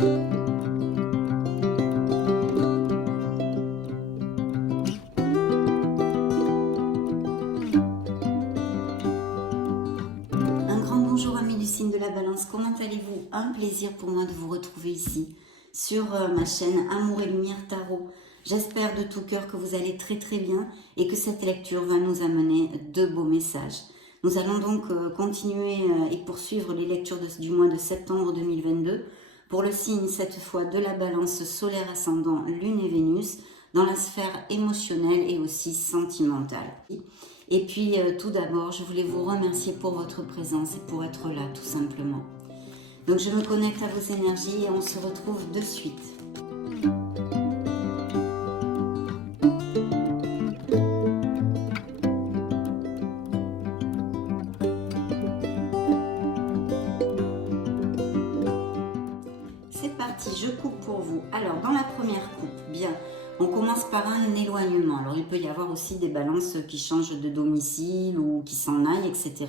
Un grand bonjour amis du signe de la Balance, comment allez-vous? Un plaisir pour moi de vous retrouver ici sur ma chaîne Amour et Lumière Tarot. J'espère de tout cœur que vous allez très très bien et que cette lecture va nous amener de beaux messages. Nous allons donc continuer et poursuivre les lectures du mois de septembre 2022 pour le signe cette fois de la Balance solaire ascendant Lune et Vénus dans la sphère émotionnelle et aussi sentimentale. Et puis tout d'abord, je voulais vous remercier pour votre présence et pour être là tout simplement. Donc je me connecte à vos énergies et on se retrouve de suite. C'est parti, je coupe pour vous. Alors dans la première coupe, bien, on commence par un éloignement. Alors il peut y avoir aussi des balances qui changent de domicile ou qui s'en aillent, etc.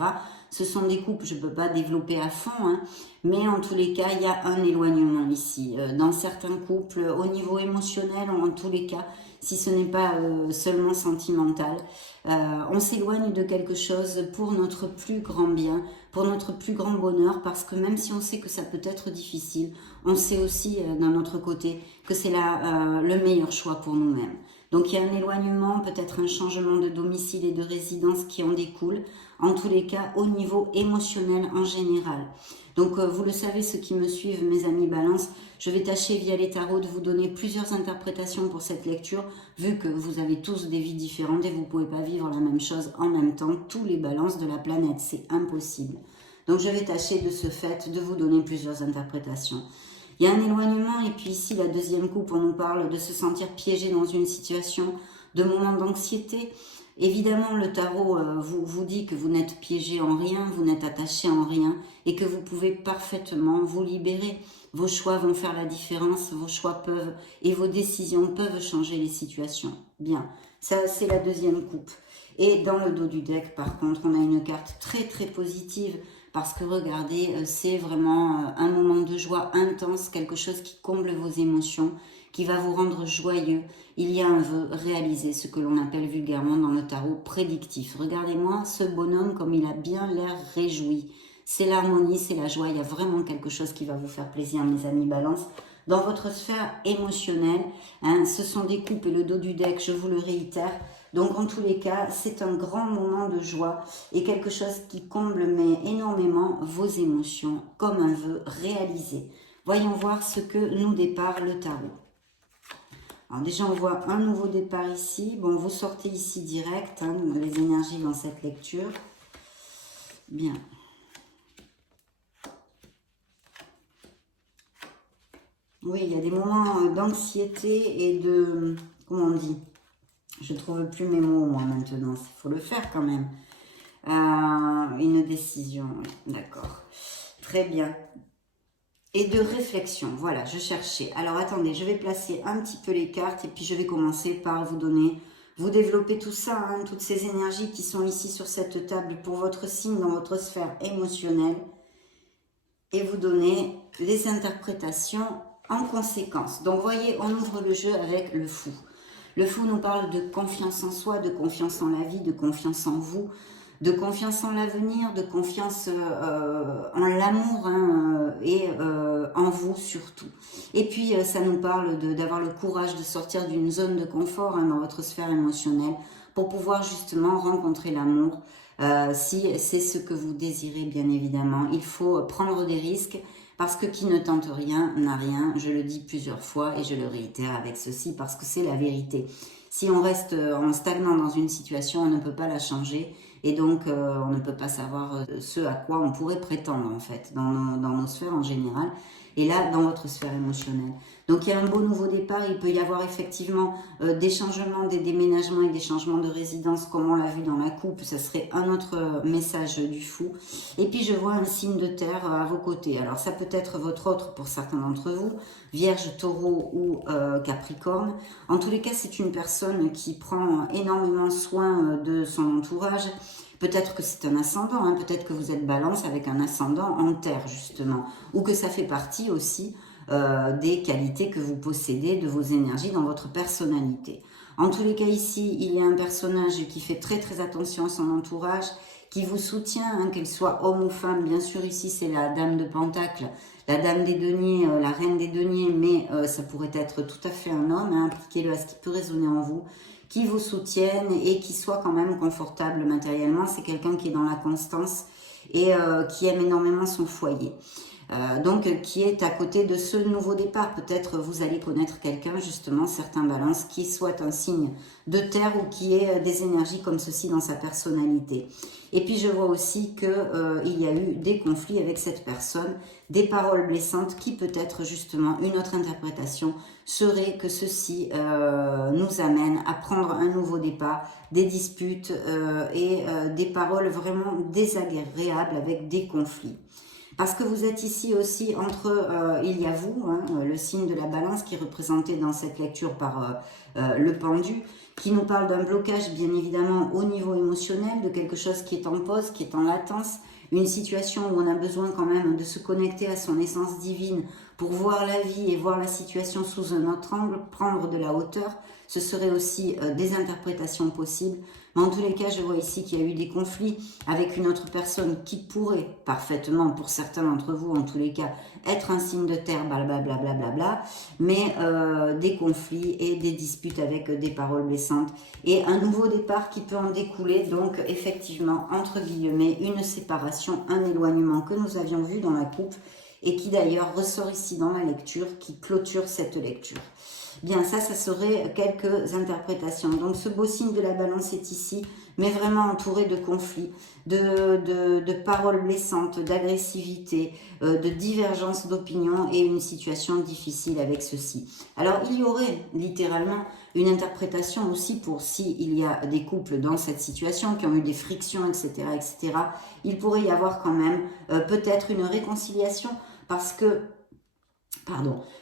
Ce sont des coupes, je ne peux pas développer à fond, hein, mais en tous les cas, il y a un éloignement ici. Dans certains couples, au niveau émotionnel, en tous les cas, si ce n'est pas seulement sentimental, on s'éloigne de quelque chose pour notre plus grand bien, pour notre plus grand bonheur, parce que même si on sait que ça peut être difficile, on sait aussi d'un autre côté que c'est le meilleur choix pour nous-mêmes. Donc il y a un éloignement, peut-être un changement de domicile et de résidence qui en découle, en tous les cas au niveau émotionnel en général. Donc vous le savez, ceux qui me suivent, mes amis Balance, je vais tâcher via les tarots de vous donner plusieurs interprétations pour cette lecture, vu que vous avez tous des vies différentes et vous ne pouvez pas vivre la même chose en même temps, tous les balances de la planète, c'est impossible. Donc je vais tâcher de ce fait de vous donner plusieurs interprétations. Il y a un éloignement et puis ici la deuxième coupe, on nous parle de se sentir piégé dans une situation de moment d'anxiété. Évidemment, le tarot vous dit que vous n'êtes piégé en rien, vous n'êtes attaché en rien et que vous pouvez parfaitement vous libérer. Vos choix vont faire la différence, vos choix peuvent et vos décisions peuvent changer les situations. Bien, ça c'est la deuxième coupe. Et dans le dos du deck, par contre, on a une carte très très positive parce que regardez, c'est vraiment un moment de joie intense, quelque chose qui comble vos émotions, qui va vous rendre joyeux. Il y a un vœu réalisé, ce que l'on appelle vulgairement dans le tarot prédictif. Regardez-moi ce bonhomme comme il a bien l'air réjoui. C'est l'harmonie, c'est la joie, il y a vraiment quelque chose qui va vous faire plaisir, mes amis Balance. Dans votre sphère émotionnelle, hein, ce sont des coupes et le dos du deck, je vous le réitère. Donc en tous les cas, c'est un grand moment de joie et quelque chose qui comble mais énormément vos émotions comme un vœu réalisé. Voyons voir ce que nous dépare le tarot. Alors déjà, on voit un nouveau départ ici. Bon, vous sortez ici direct, hein, les énergies dans cette lecture. Bien. Oui, il y a des moments d'anxiété et de... Comment on dit? Je ne trouve plus mes mots, moi, maintenant. Il faut le faire quand même. Une décision, oui. D'accord. Très bien. Et de réflexion, voilà, je cherchais. Alors, attendez, je vais placer un petit peu les cartes et puis je vais commencer par vous donner, vous développer tout ça, hein, toutes ces énergies qui sont ici sur cette table pour votre signe dans votre sphère émotionnelle et vous donner les interprétations en conséquence. Donc, voyez, on ouvre le jeu avec le fou. Le fou nous parle de confiance en soi, de confiance en la vie, de confiance en vous, de confiance en l'avenir, de confiance en l'amour hein, et en vous surtout. Et puis ça nous parle d'avoir le courage de sortir d'une zone de confort hein, dans votre sphère émotionnelle pour pouvoir justement rencontrer l'amour. Si c'est ce que vous désirez bien évidemment, il faut prendre des risques parce que qui ne tente rien n'a rien. Je le dis plusieurs fois et je le réitère avec ceci parce que c'est la vérité. Si on reste en stagnant dans une situation, on ne peut pas la changer. Et donc, on ne peut pas savoir ce à quoi on pourrait prétendre, en fait, dans nos sphères en général. Et là, dans votre sphère émotionnelle. Donc, il y a un beau nouveau départ. Il peut y avoir effectivement des changements, des déménagements et des changements de résidence, comme on l'a vu dans la coupe. Ça serait un autre message du fou. Et puis, je vois un signe de terre à vos côtés. Alors, ça peut être votre autre pour certains d'entre vous, Vierge, Taureau ou Capricorne. En tous les cas, c'est une personne qui prend énormément soin de son entourage. Peut-être que c'est un ascendant, hein, peut-être que vous êtes Balance avec un ascendant en terre justement, ou que ça fait partie aussi des qualités que vous possédez, de vos énergies dans votre personnalité. En tous les cas ici, il y a un personnage qui fait très très attention à son entourage, qui vous soutient, hein, qu'elle soit homme ou femme. Bien sûr ici c'est la dame de Pentacle, la dame des deniers, la reine des deniers, mais ça pourrait être tout à fait un homme, hein, appliquez-le à ce qui peut résonner en vous, qui vous soutienne et qui soit quand même confortable matériellement. C'est quelqu'un qui est dans la constance et qui aime énormément son foyer. Donc qui est à côté de ce nouveau départ. Peut-être vous allez connaître quelqu'un, justement, certains balances, qui soit un signe de terre ou qui ait des énergies comme ceci dans sa personnalité. Et puis je vois aussi qu'il y a eu des conflits avec cette personne, des paroles blessantes qui peut-être justement une autre interprétation serait que ceci nous amène à prendre un nouveau départ, des disputes et des paroles vraiment désagréables avec des conflits. Parce que vous êtes ici aussi entre, il y a vous, hein, le signe de la balance qui est représenté dans cette lecture par le pendu, qui nous parle d'un blocage bien évidemment au niveau émotionnel, de quelque chose qui est en pause, qui est en latence, une situation où on a besoin quand même de se connecter à son essence divine pour voir la vie et voir la situation sous un autre angle, prendre de la hauteur. Ce serait aussi des interprétations possibles. Mais en tous les cas, je vois ici qu'il y a eu des conflits avec une autre personne qui pourrait parfaitement, pour certains d'entre vous, en tous les cas, être un signe de terre, blablabla, bla, mais des conflits et des disputes avec des paroles blessantes. Et un nouveau départ qui peut en découler, donc effectivement, entre guillemets, une séparation, un éloignement que nous avions vu dans la coupe et qui d'ailleurs ressort ici dans la lecture, qui clôture cette lecture. Bien, ça serait quelques interprétations. Donc, ce beau signe de la balance est ici, mais vraiment entouré de conflits, de paroles blessantes, d'agressivité, de divergence d'opinion et une situation difficile avec ceci. Alors, il y aurait littéralement une interprétation aussi pour s'il y a des couples dans cette situation qui ont eu des frictions, etc., etc. Il pourrait y avoir quand même peut-être une réconciliation parce que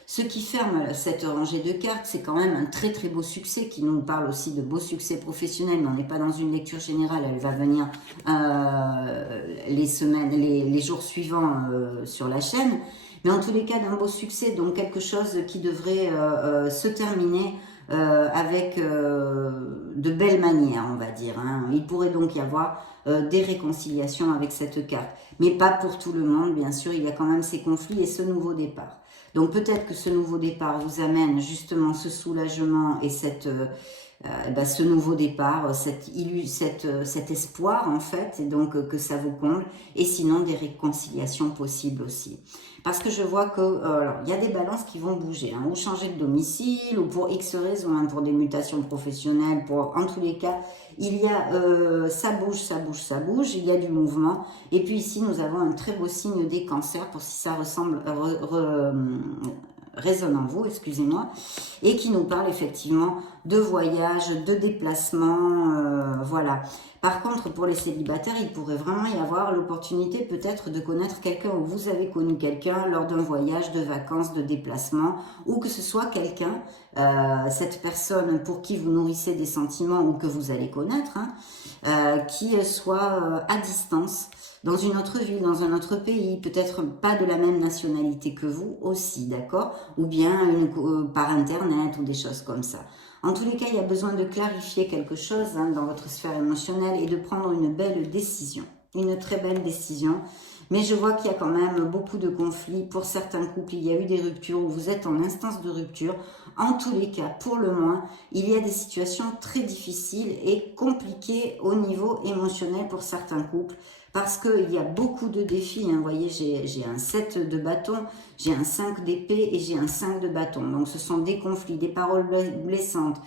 ce qui ferme cette rangée de cartes, c'est quand même un très très beau succès qui nous parle aussi de beau succès professionnel, mais on n'est pas dans une lecture générale, elle va venir les jours suivants sur la chaîne, mais en tous les cas d'un beau succès, donc quelque chose qui devrait se terminer avec de belles manières, on va dire, hein. Il pourrait donc y avoir des réconciliations avec cette carte, mais pas pour tout le monde, bien sûr, il y a quand même ces conflits et ce nouveau départ. Donc peut-être que ce nouveau départ vous amène justement ce soulagement et ce nouveau départ, cet espoir en fait, et donc que ça vous comble, et sinon des réconciliations possibles aussi. Parce que je vois que il y a des balances qui vont bouger, hein, ou changer de domicile, ou pour X raisons, hein, pour des mutations professionnelles, en tous les cas, il y a ça bouge, il y a du mouvement. Et puis ici, nous avons un très beau signe des cancers, pour si ça résonne en vous, excusez-moi, et qui nous parle effectivement de voyage, de déplacement, voilà. Par contre, pour les célibataires, il pourrait vraiment y avoir l'opportunité peut-être de connaître quelqu'un ou vous avez connu quelqu'un lors d'un voyage, de vacances, de déplacement, ou que ce soit quelqu'un, cette personne pour qui vous nourrissez des sentiments ou que vous allez connaître, hein, qui soit à distance, dans une autre ville, dans un autre pays, peut-être pas de la même nationalité que vous aussi, d'accord? Ou bien par internet ou des choses comme ça. En tous les cas, il y a besoin de clarifier quelque chose hein, dans votre sphère émotionnelle et de prendre une belle décision, une très belle décision. Mais je vois qu'il y a quand même beaucoup de conflits. Pour certains couples, il y a eu des ruptures où vous êtes en instance de rupture. En tous les cas, pour le moins, il y a des situations très difficiles et compliquées au niveau émotionnel pour certains couples. Parce qu'il y a beaucoup de défis, hein. Vous voyez, j'ai un 7 de bâton, j'ai un 5 d'épée et j'ai un 5 de bâton. Donc ce sont des conflits, des paroles blessantes,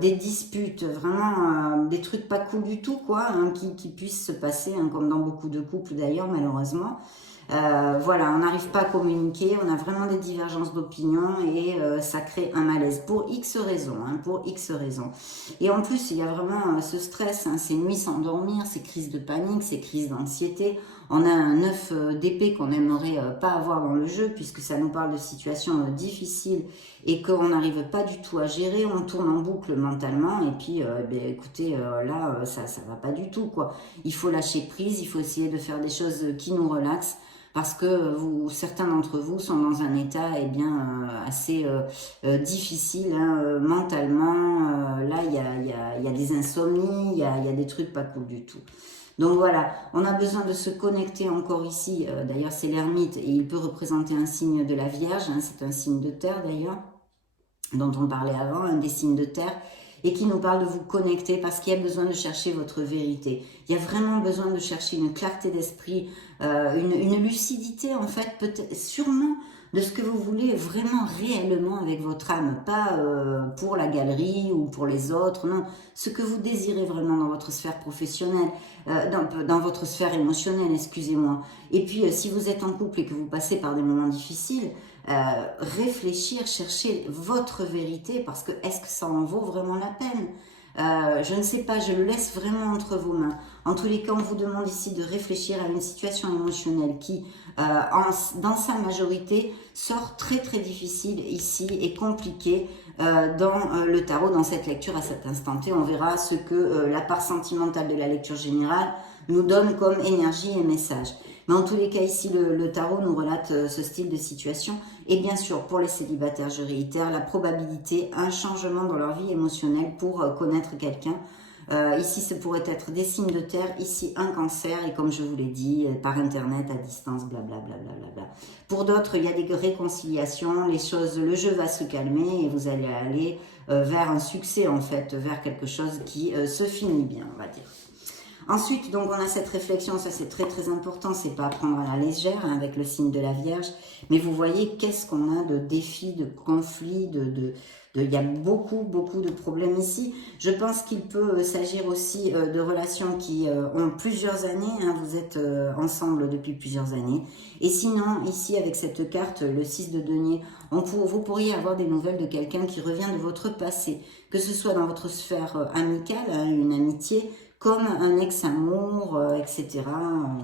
des disputes, vraiment des trucs pas cool du tout, quoi, hein, qui puissent se passer, hein, comme dans beaucoup de couples d'ailleurs, malheureusement. Voilà, on n'arrive pas à communiquer, on a vraiment des divergences d'opinion et ça crée un malaise pour X raisons, hein, pour X raisons. Et en plus, il y a vraiment ce stress, hein, ces nuits sans dormir, ces crises de panique, ces crises d'anxiété. On a un 9 d'épée qu'on n'aimerait pas avoir dans le jeu puisque ça nous parle de situations difficiles et qu'on n'arrive pas du tout à gérer, on tourne en boucle mentalement et puis écoutez, là ça va pas du tout, quoi. Il faut lâcher prise, il faut essayer de faire des choses qui nous relaxent. parce que certains d'entre vous sont dans un état assez difficile mentalement. Là, il y a des insomnies, il y a des trucs pas cool du tout. Donc voilà, on a besoin de se connecter encore ici. D'ailleurs, c'est l'ermite et il peut représenter un signe de la Vierge. C'est un signe de terre d'ailleurs, dont on parlait avant, un des signes de terre, et qui nous parle de vous connecter parce qu'il y a besoin de chercher votre vérité. Il y a vraiment besoin de chercher une clarté d'esprit, une lucidité en fait, peut-être, sûrement, de ce que vous voulez vraiment réellement avec votre âme, pas pour la galerie ou pour les autres, non, ce que vous désirez vraiment dans votre sphère professionnelle, dans votre sphère émotionnelle, excusez-moi. Et puis si vous êtes en couple et que vous passez par des moments difficiles, réfléchir, chercher votre vérité, parce que est-ce que ça en vaut vraiment la peine? Je ne sais pas, je le laisse vraiment entre vos mains. En tous les cas, on vous demande ici de réfléchir à une situation émotionnelle qui, dans sa majorité, sort très très difficile ici et compliquée dans le tarot, dans cette lecture à cet instant T. On verra ce que la part sentimentale de la lecture générale nous donne comme énergie et message. Mais en tous les cas, ici, le tarot nous relate ce style de situation. Et bien sûr, pour les célibataires, je réitère, la probabilité, un changement dans leur vie émotionnelle pour connaître quelqu'un. Ici, ce pourrait être des signes de terre, ici un cancer, et comme je vous l'ai dit, par internet, à distance, blablabla. Pour d'autres, il y a des réconciliations, le jeu va se calmer et vous allez aller vers un succès, en fait, vers quelque chose qui se finit bien, on va dire. Ensuite, donc, on a cette réflexion, ça c'est très très important, c'est pas à prendre à la légère avec le signe de la Vierge, mais vous voyez qu'est-ce qu'on a de défis, de conflits, il y a beaucoup de problèmes ici. Je pense qu'il peut s'agir aussi de relations qui ont plusieurs années, vous êtes ensemble depuis plusieurs années. Et sinon, ici avec cette carte, le 6 de denier, vous pourriez avoir des nouvelles de quelqu'un qui revient de votre passé, que ce soit dans votre sphère amicale, une amitié, comme un ex-amour, etc.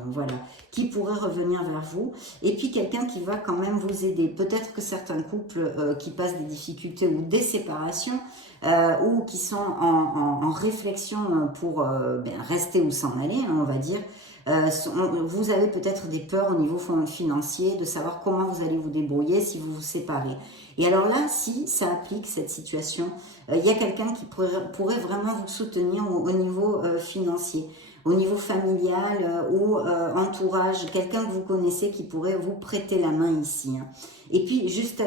Voilà, qui pourrait revenir vers vous. Et puis quelqu'un qui va quand même vous aider. Peut-être que certains couples qui passent des difficultés ou des séparations, ou qui sont en réflexion pour rester ou s'en aller, on va dire, vous avez peut-être des peurs au niveau financier, de savoir comment vous allez vous débrouiller si vous vous séparez. Et alors là, si ça applique cette situation, il y a quelqu'un qui pourrait vraiment vous soutenir au niveau financier, au niveau familial ou entourage, quelqu'un que vous connaissez qui pourrait vous prêter la main ici. Et puis, juste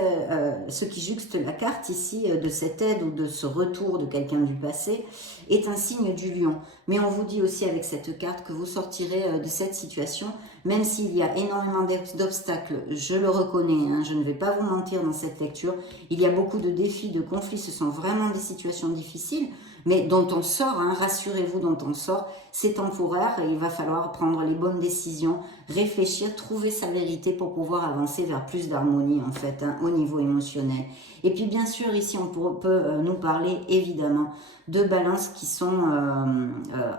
ce qui juxte la carte ici de cette aide ou de ce retour de quelqu'un du passé est un signe du lion. Mais on vous dit aussi avec cette carte que vous sortirez de cette situation, même s'il y a énormément d'obstacles, je le reconnais, je ne vais pas vous mentir dans cette lecture, il y a beaucoup de défis, de conflits, ce sont vraiment des situations difficiles, mais dont on sort, rassurez-vous, dont on sort, c'est temporaire et il va falloir prendre les bonnes décisions, réfléchir, trouver sa vérité pour pouvoir avancer vers plus d'harmonie en fait, au niveau émotionnel. Et puis bien sûr, ici on peut nous parler évidemment de balances qui sont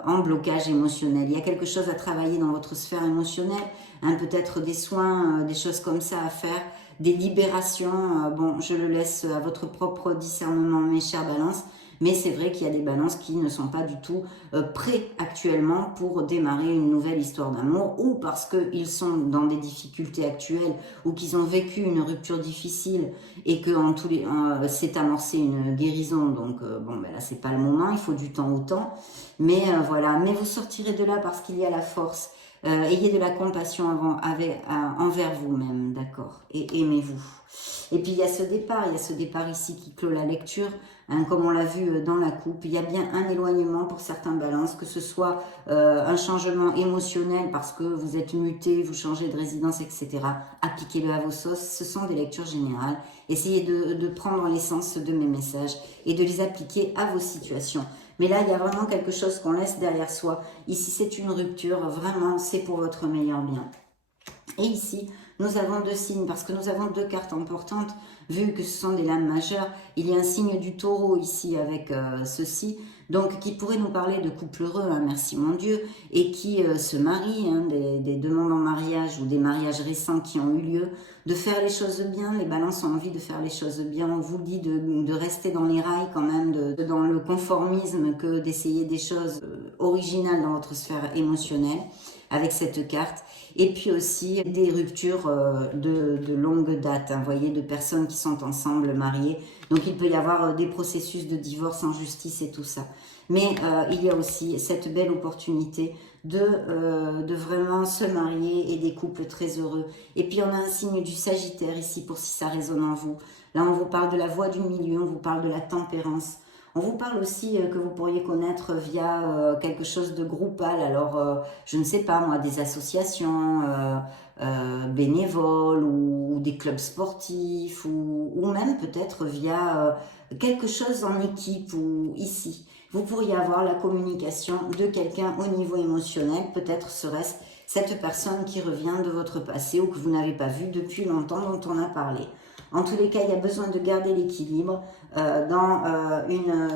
en blocage émotionnel. Il y a quelque chose à travailler dans votre sphère émotionnelle, peut-être des soins, des choses comme ça à faire, des libérations. Bon, je le laisse à votre propre discernement, mes chères balances. Mais c'est vrai qu'il y a des balances qui ne sont pas du tout prêts actuellement pour démarrer une nouvelle histoire d'amour ou parce qu'ils sont dans des difficultés actuelles ou qu'ils ont vécu une rupture difficile et que s'est amorcé une guérison. Donc là c'est pas le moment, il faut du temps au temps. Mais voilà, mais vous sortirez de là parce qu'il y a la force. Ayez de la compassion envers vous-même, d'accord, et aimez-vous. Et puis il y a ce départ ici qui clôt la lecture, comme on l'a vu dans la coupe. Il y a bien un éloignement pour certains balances, que ce soit un changement émotionnel parce que vous êtes muté, vous changez de résidence, etc. Appliquez-le à vos sauces, ce sont des lectures générales. Essayez de prendre l'essence de mes messages et de les appliquer à vos situations. Mais là, il y a vraiment quelque chose qu'on laisse derrière soi. Ici, c'est une rupture. Vraiment, c'est pour votre meilleur bien. Et ici, nous avons deux signes, parce que nous avons deux cartes importantes, vu que ce sont des lames majeures. Il y a un signe du taureau ici avec ceci, donc qui pourrait nous parler de couple heureux, merci mon Dieu, et qui se marient, des demandes en mariage ou des mariages récents qui ont eu lieu, de faire les choses bien. Les balances ont envie de faire les choses bien. On vous dit de rester dans les rails quand même, dans le conformisme, que d'essayer des choses originales dans votre sphère émotionnelle. avec cette carte. Et puis aussi des ruptures de longue date, hein, voyez, de personnes qui sont ensemble, mariées. Donc il peut y avoir des processus de divorce en justice et tout ça. Mais il y a aussi cette belle opportunité de vraiment se marier et des couples très heureux. Et puis on a un signe du Sagittaire ici pour si ça résonne en vous. Là on vous parle de la voie du milieu, on vous parle de la tempérance. On vous parle aussi que vous pourriez connaître via quelque chose de groupal. Alors je ne sais pas moi, des associations bénévoles ou des clubs sportifs ou même peut-être via quelque chose en équipe ou ici. Vous pourriez avoir la communication de quelqu'un au niveau émotionnel, peut-être serait-ce cette personne qui revient de votre passé ou que vous n'avez pas vu depuis longtemps dont on a parlé. En tous les cas, il y a besoin de garder l'équilibre dans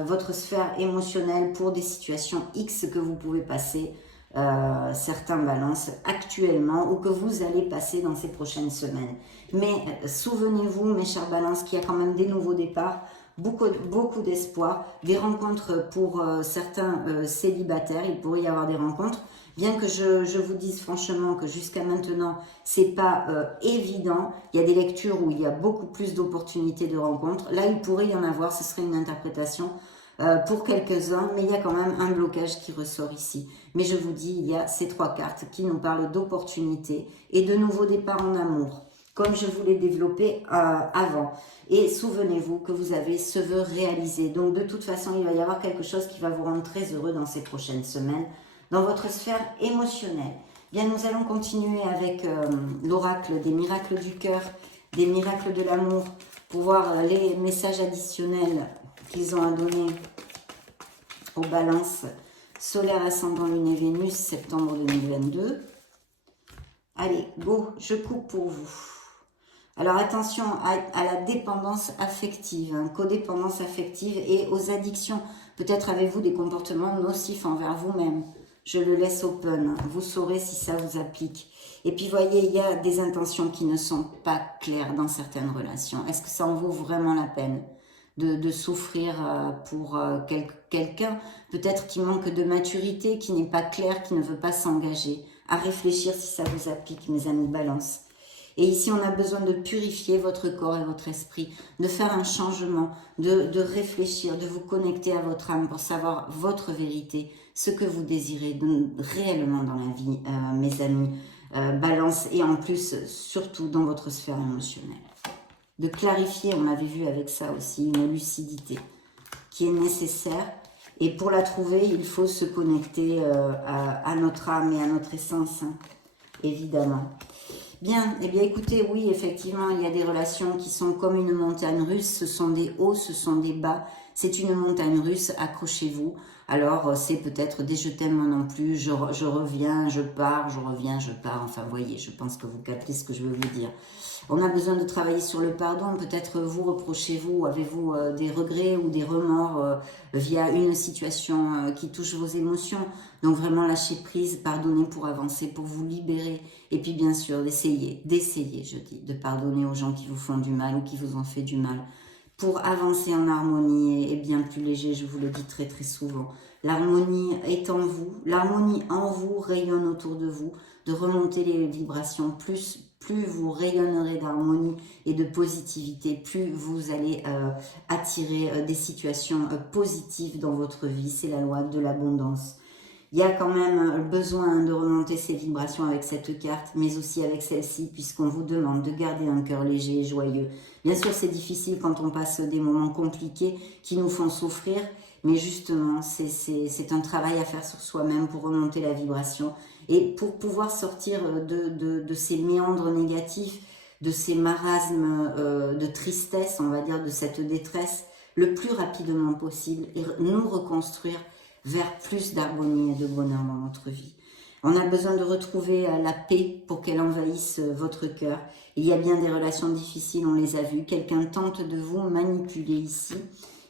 votre sphère émotionnelle pour des situations X que vous pouvez passer, certains balances actuellement ou que vous allez passer dans ces prochaines semaines. Mais souvenez-vous, mes chers balances, qu'il y a quand même des nouveaux départs, beaucoup d'espoir, des rencontres pour certains célibataires, il pourrait y avoir des rencontres, bien que je vous dise franchement que jusqu'à maintenant, c'est pas évident, il y a des lectures où il y a beaucoup plus d'opportunités de rencontres, là il pourrait y en avoir, ce serait une interprétation pour quelques-uns, mais il y a quand même un blocage qui ressort ici. Mais je vous dis, il y a ces trois cartes qui nous parlent d'opportunités et de nouveaux départs en amour, comme je vous l'ai développé avant. Et souvenez-vous que vous avez ce vœu réalisé. Donc de toute façon, il va y avoir quelque chose qui va vous rendre très heureux dans ces prochaines semaines, dans votre sphère émotionnelle. Bien, nous allons continuer avec l'oracle des miracles du cœur, des miracles de l'amour, pour voir les messages additionnels qu'ils ont à donner aux balances solaire, ascendant, lune et Vénus, septembre 2022. Allez, go, je coupe pour vous. Alors attention à la dépendance affective, hein, codépendance affective et aux addictions. Peut-être avez-vous des comportements nocifs envers vous-même. Je le laisse open, vous saurez si ça vous applique. Et puis voyez, il y a des intentions qui ne sont pas claires dans certaines relations. Est-ce que ça en vaut vraiment la peine de souffrir pour quelqu'un peut-être qui manque de maturité, qui n'est pas clair, qui ne veut pas s'engager? À réfléchir si ça vous applique, mes amis balance. Et ici, on a besoin de purifier votre corps et votre esprit, de faire un changement, de réfléchir, de vous connecter à votre âme pour savoir votre vérité, ce que vous désirez réellement dans la vie, mes amis. Balance et en plus, surtout dans votre sphère émotionnelle. De clarifier, on l'avait vu avec ça aussi, une lucidité qui est nécessaire. Et pour la trouver, il faut se connecter à notre âme et à notre essence, hein, évidemment. Bien, eh bien écoutez, oui, effectivement, il y a des relations qui sont comme une montagne russe, ce sont des hauts, ce sont des bas, c'est une montagne russe, accrochez-vous. Alors, c'est peut-être des je t'aime moi non plus, je reviens, je pars, je reviens, je pars, enfin, voyez, je pense que vous captez ce que je veux vous dire. On a besoin de travailler sur le pardon, peut-être vous reprochez-vous, avez-vous des regrets ou des remords via une situation qui touche vos émotions. Donc vraiment lâcher prise, pardonner pour avancer, pour vous libérer. Et puis bien sûr d'essayer, je dis, de pardonner aux gens qui vous font du mal ou qui vous ont fait du mal. Pour avancer en harmonie et bien plus léger, je vous le dis très très souvent. L'harmonie est en vous, l'harmonie en vous rayonne autour de vous, de remonter les vibrations, plus vous rayonnerez d'harmonie et de positivité, plus vous allez attirer des situations positives dans votre vie. C'est la loi de l'abondance. Il y a quand même besoin de remonter ces vibrations avec cette carte, mais aussi avec celle-ci, puisqu'on vous demande de garder un cœur léger et joyeux. Bien sûr, c'est difficile quand on passe des moments compliqués qui nous font souffrir, mais justement, c'est un travail à faire sur soi-même pour remonter la vibration et pour pouvoir sortir de ces méandres négatifs, de ces marasmes de tristesse, on va dire, de cette détresse, le plus rapidement possible et nous reconstruire vers plus d'harmonie et de bonheur dans notre vie. On a besoin de retrouver la paix pour qu'elle envahisse votre cœur. Il y a bien des relations difficiles, on les a vues. Quelqu'un tente de vous manipuler ici.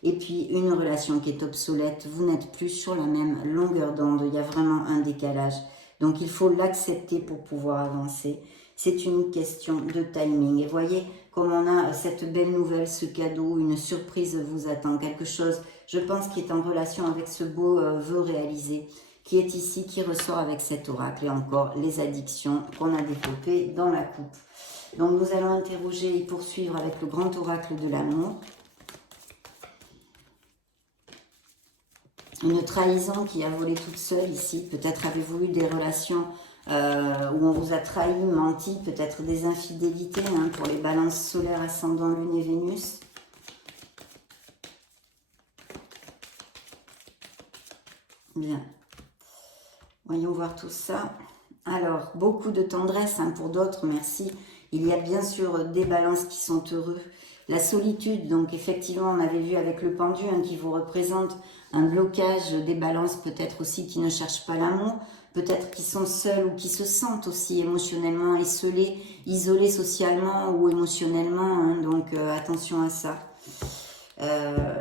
Et puis une relation qui est obsolète, vous n'êtes plus sur la même longueur d'onde. Il y a vraiment un décalage. Donc il faut l'accepter pour pouvoir avancer. C'est une question de timing. Et voyez, comme on a cette belle nouvelle, ce cadeau, une surprise vous attend, quelque chose, je pense, qui est en relation avec ce beau vœu réalisé. qui est ici, qui ressort avec cet oracle. Et encore, les addictions qu'on a développées dans la coupe. Donc, nous allons interroger et poursuivre avec le grand oracle de l'amour. Une trahison qui a volé toute seule ici. Peut-être avez-vous eu des relations où on vous a trahi, menti, peut-être des infidélités hein, pour les balances solaires, ascendant, lune et Vénus. Bien. Voyons voir tout ça. Alors, beaucoup de tendresse hein, pour d'autres, merci. Il y a bien sûr des balances qui sont heureux. La solitude, donc effectivement, on avait vu avec le pendu hein, qui vous représente un blocage des balances, peut-être aussi qui ne cherchent pas l'amour, peut-être qui sont seuls ou qui se sentent aussi émotionnellement esselés, isolés socialement ou émotionnellement. Hein, donc, attention à ça.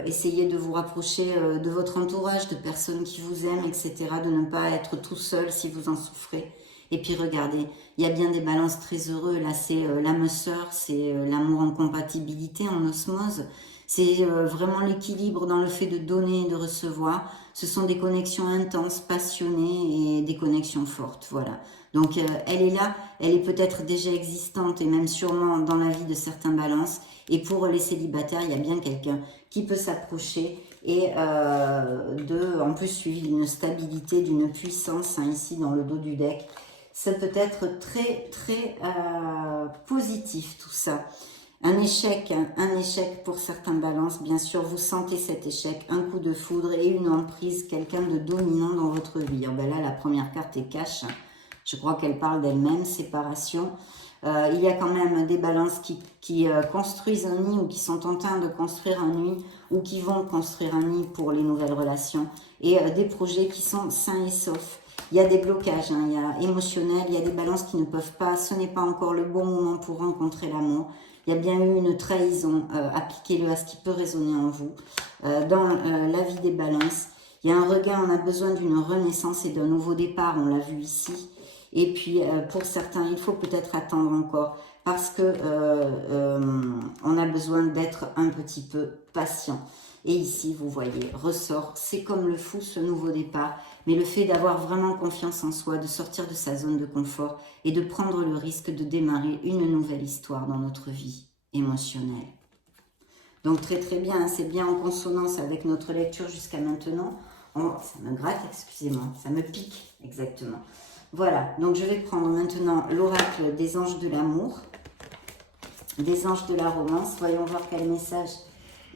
Essayez de vous rapprocher de votre entourage, de personnes qui vous aiment, etc. De ne pas être tout seul si vous en souffrez. Et puis regardez, il y a bien des balances très heureux. Là, c'est l'âme sœur, c'est l'amour en compatibilité, en osmose. C'est vraiment l'équilibre dans le fait de donner et de recevoir. Ce sont des connexions intenses, passionnées et des connexions fortes. Voilà. Donc, elle est là, elle est peut-être déjà existante et même sûrement dans la vie de certains balances. Et pour les célibataires, il y a bien quelqu'un qui peut s'approcher et en plus suivi d'une stabilité, d'une puissance hein, ici dans le dos du deck. Ça peut être très très positif tout ça. Un échec pour certains balances, bien sûr, vous sentez cet échec, un coup de foudre et une emprise, quelqu'un de dominant dans votre vie. Oh ben là, la première carte est cash, je crois qu'elle parle d'elle-même, séparation. Il y a quand même des balances qui construisent un nid ou qui sont en train de construire un nid ou qui vont construire un nid pour les nouvelles relations et des projets qui sont sains et saufs. Il y a des blocages, hein, il y a émotionnels, il y a des balances qui ne peuvent pas, ce n'est pas encore le bon moment pour rencontrer l'amour. Il y a bien eu une trahison, appliquez-le à ce qui peut résonner en vous. Dans la vie des balances, il y a un regain, on a besoin d'une renaissance et d'un nouveau départ, on l'a vu ici. Et puis, pour certains, il faut peut-être attendre encore parce que on a besoin d'être un petit peu patient. Et ici, vous voyez, ressort, c'est comme le fou, ce nouveau départ. Mais le fait d'avoir vraiment confiance en soi, de sortir de sa zone de confort et de prendre le risque de démarrer une nouvelle histoire dans notre vie émotionnelle. Donc, très très bien, c'est bien en consonance avec notre lecture jusqu'à maintenant. Ça me gratte, excusez-moi, ça me pique, exactement. Voilà, donc je vais prendre maintenant l'oracle des anges de l'amour, des anges de la romance. Voyons voir quel message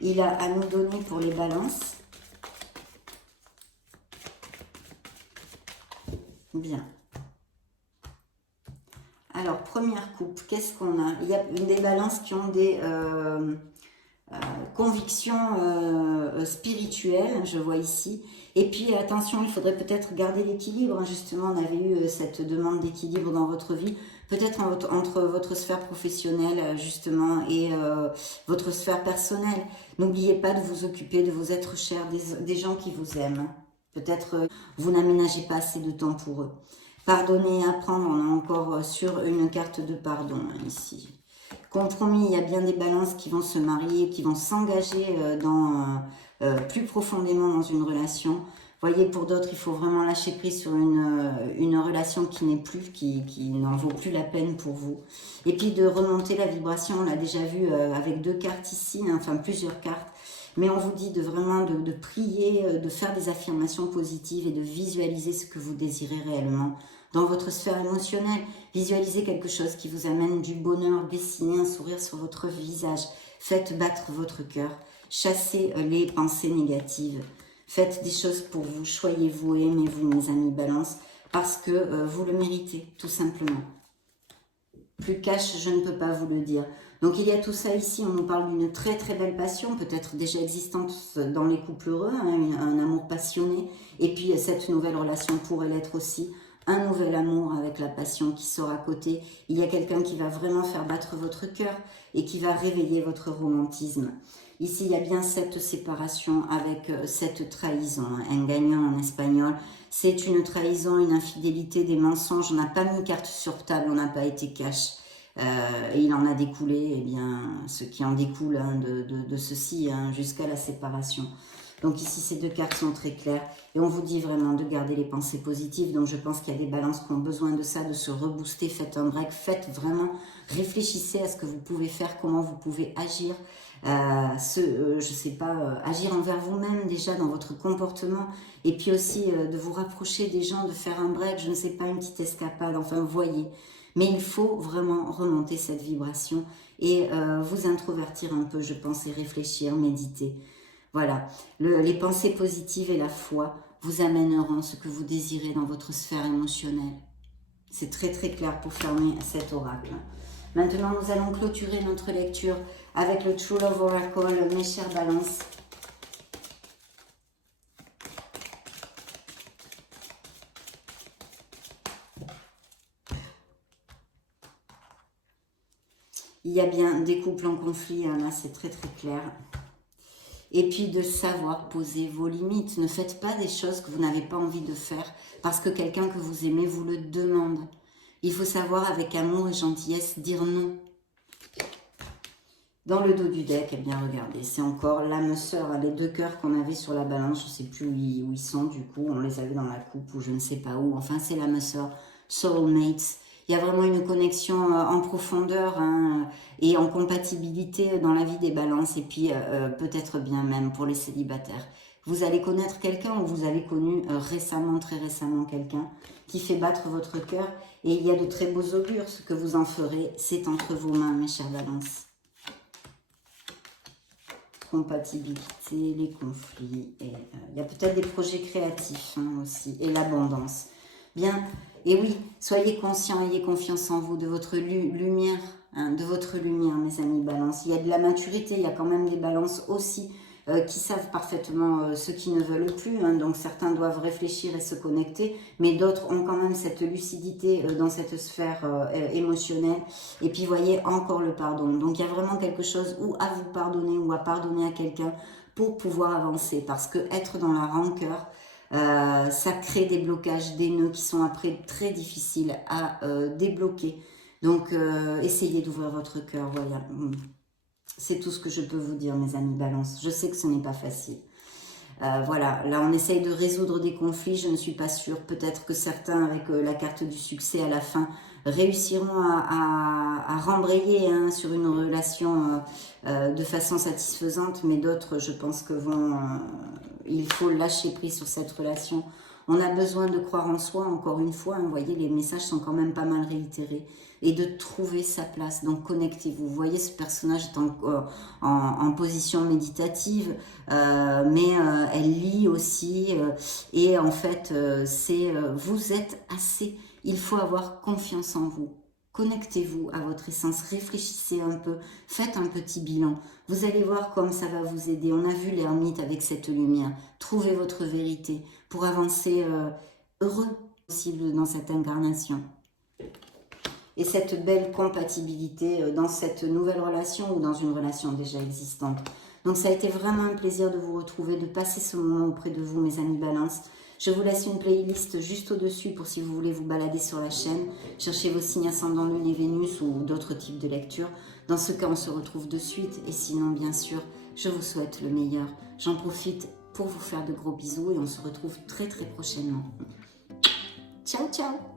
il a à nous donner pour les balances. Bien. Alors, première coupe, qu'est-ce qu'on a? Il y a des balances qui ont des convictions spirituelles, je vois ici. Et puis, attention, il faudrait peut-être garder l'équilibre. Justement, on avait eu cette demande d'équilibre dans votre vie. Peut-être entre votre sphère professionnelle, justement, et votre sphère personnelle. N'oubliez pas de vous occuper de vos êtres chers, des gens qui vous aiment. Peut-être vous n'aménagez pas assez de temps pour eux. Pardonner et apprendre, on est encore sur une carte de pardon, hein, ici. Compromis, il y a bien des balances qui vont se marier, qui vont s'engager plus profondément dans une relation. Voyez, pour d'autres, il faut vraiment lâcher prise sur une relation qui n'est plus, qui n'en vaut plus la peine pour vous. Et puis de remonter la vibration, on l'a déjà vu avec deux cartes ici, hein, enfin plusieurs cartes. Mais on vous dit de vraiment de prier, de faire des affirmations positives et de visualiser ce que vous désirez réellement. Dans votre sphère émotionnelle, visualisez quelque chose qui vous amène du bonheur, dessinez un sourire sur votre visage, faites battre votre cœur, chassez les pensées négatives, faites des choses pour vous, choyez-vous et aimez-vous mes amis balance, parce que vous le méritez, tout simplement. Plus cash, je ne peux pas vous le dire. Donc il y a tout ça ici, on nous parle d'une très très belle passion, peut-être déjà existante dans les couples heureux, hein, un amour passionné, et puis cette nouvelle relation pourrait l'être aussi, un nouvel amour avec la passion qui sort à côté. Il y a quelqu'un qui va vraiment faire battre votre cœur et qui va réveiller votre romantisme. Ici, il y a bien cette séparation avec cette trahison, un gagnant en espagnol. C'est une trahison, une infidélité, des mensonges. On n'a pas mis carte sur table, on n'a pas été cash. Et il en a découlé, eh bien, ce qui en découle hein, de ceci hein, jusqu'à la séparation. Donc ici, ces deux cartes sont très claires. Et on vous dit vraiment de garder les pensées positives. Donc je pense qu'il y a des balances qui ont besoin de ça, de se rebooster. Faites un break, faites vraiment, réfléchissez à ce que vous pouvez faire, comment vous pouvez agir. Je sais pas, agir envers vous-même déjà dans votre comportement. Et puis aussi de vous rapprocher des gens, de faire un break, je ne sais pas, une petite escapade, enfin vous voyez. Mais il faut vraiment remonter cette vibration et vous introvertir un peu, je pense, et réfléchir, méditer. Voilà, les pensées positives et la foi vous amèneront ce que vous désirez dans votre sphère émotionnelle. C'est très très clair pour fermer cet oracle. Maintenant, nous allons clôturer notre lecture avec le True Love Oracle, mes chers balances. Il y a bien des couples en conflit, hein, là c'est très très clair. Et puis de savoir poser vos limites. Ne faites pas des choses que vous n'avez pas envie de faire parce que quelqu'un que vous aimez vous le demande. Il faut savoir avec amour et gentillesse dire non. Dans le dos du deck, eh bien regardez, c'est encore l'âme sœur, hein, les deux cœurs qu'on avait sur la balance, je ne sais plus où ils sont du coup, on les avait dans la coupe ou je ne sais pas où, enfin c'est l'âme sœur, soulmates. Il y a vraiment une connexion en profondeur hein, et en compatibilité dans la vie des balances et puis peut-être bien même pour les célibataires. Vous allez connaître quelqu'un ou vous avez connu récemment, très récemment quelqu'un qui fait battre votre cœur et il y a de très beaux augures. Ce que vous en ferez, c'est entre vos mains, mes chères balances. Compatibilité, les conflits, et il y a peut-être des projets créatifs hein, aussi, et l'abondance. Bien, et oui, soyez conscients, ayez confiance en vous, de votre lumière, hein, de votre lumière, mes amis balance. Il y a de la maturité, il y a quand même des balances aussi qui savent parfaitement ce qu'ils ne veulent plus. Hein, donc certains doivent réfléchir et se connecter, mais d'autres ont quand même cette lucidité dans cette sphère émotionnelle. Et puis voyez, encore le pardon. Donc il y a vraiment quelque chose ou à vous pardonner ou à pardonner à quelqu'un pour pouvoir avancer. Parce que être dans la rancœur, ça crée des blocages, des nœuds qui sont après très difficiles à débloquer. Donc essayez d'ouvrir votre cœur, voilà. C'est tout ce que je peux vous dire, mes amis balance. Je sais que ce n'est pas facile. Voilà, là on essaye de résoudre des conflits, je ne suis pas sûre. Peut-être que certains, avec la carte du succès à la fin, réussiront à rembrayer hein, sur une relation de façon satisfaisante, mais d'autres, je pense que il faut lâcher prise sur cette relation. On a besoin de croire en soi, encore une fois, hein, vous voyez, les messages sont quand même pas mal réitérés, et de trouver sa place, donc connectez-vous. Vous voyez, ce personnage est en position méditative, mais elle lit aussi, et en fait, vous êtes assez, il faut avoir confiance en vous. Connectez-vous à votre essence, réfléchissez un peu, faites un petit bilan. Vous allez voir comme ça va vous aider. On a vu l'ermite avec cette lumière. Trouvez votre vérité pour avancer heureux possible dans cette incarnation. Et cette belle compatibilité dans cette nouvelle relation ou dans une relation déjà existante. Donc ça a été vraiment un plaisir de vous retrouver, de passer ce moment auprès de vous, mes amis balance. Je vous laisse une playlist juste au-dessus pour si vous voulez vous balader sur la chaîne, chercher vos signes ascendants Lune et Vénus ou d'autres types de lectures. Dans ce cas, on se retrouve de suite. Et sinon, bien sûr, je vous souhaite le meilleur. J'en profite pour vous faire de gros bisous et on se retrouve très très prochainement. Ciao, ciao!